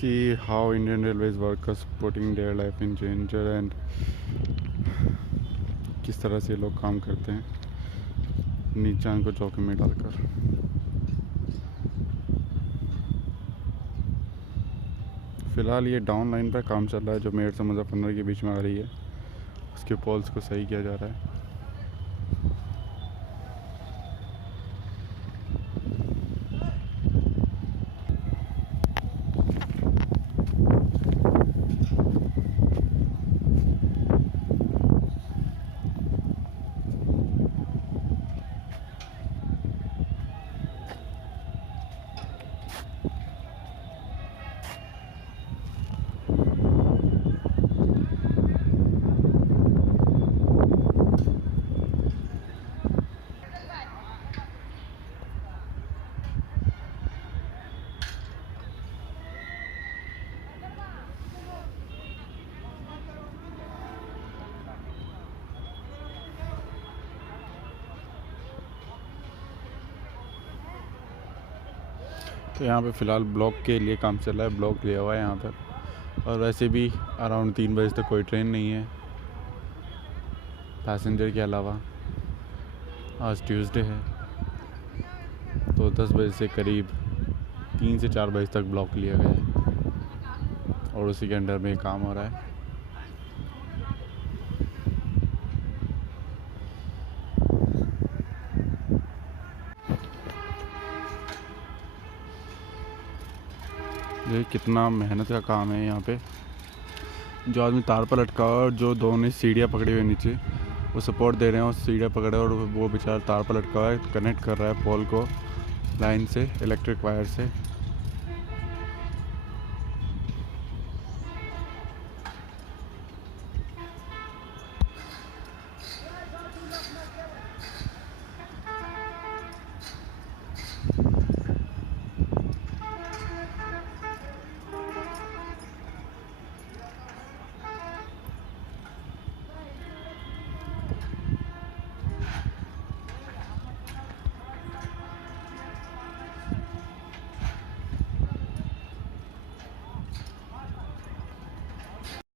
see how Indian Railways workers putting their life in danger and किस तरह से लोग काम करते हैं नीच जान को जोखिम में डालकर। फ़िलहाल ये डाउन लाइन पर काम चल रहा है जो मेरठ से मुजफ्फरनगर के बीच में आ रही है, उसके पोल्स को सही किया जा रहा है। तो यहाँ पे फ़िलहाल ब्लॉक के लिए काम चल रहा है, ब्लॉक लिया हुआ है यहाँ पर। और वैसे भी अराउंड 3 बजे तक कोई ट्रेन नहीं है पैसेंजर के अलावा। आज ट्यूसडे है तो 10 बजे से करीब 3 से 4 बजे तक ब्लॉक लिया गया है और उसी के अंडर में काम हो रहा है। ये कितना मेहनत का काम है यहाँ पे। जो आदमी तार पर लटका हुआ है और जो दोनों सीढ़ियाँ पकड़ी हुई नीचे वो सपोर्ट दे रहे हैं और सीढ़ियाँ पकड़े और वो बेचारा तार पर लटका हुआ है, कनेक्ट कर रहा है पोल को लाइन से, इलेक्ट्रिक वायर से।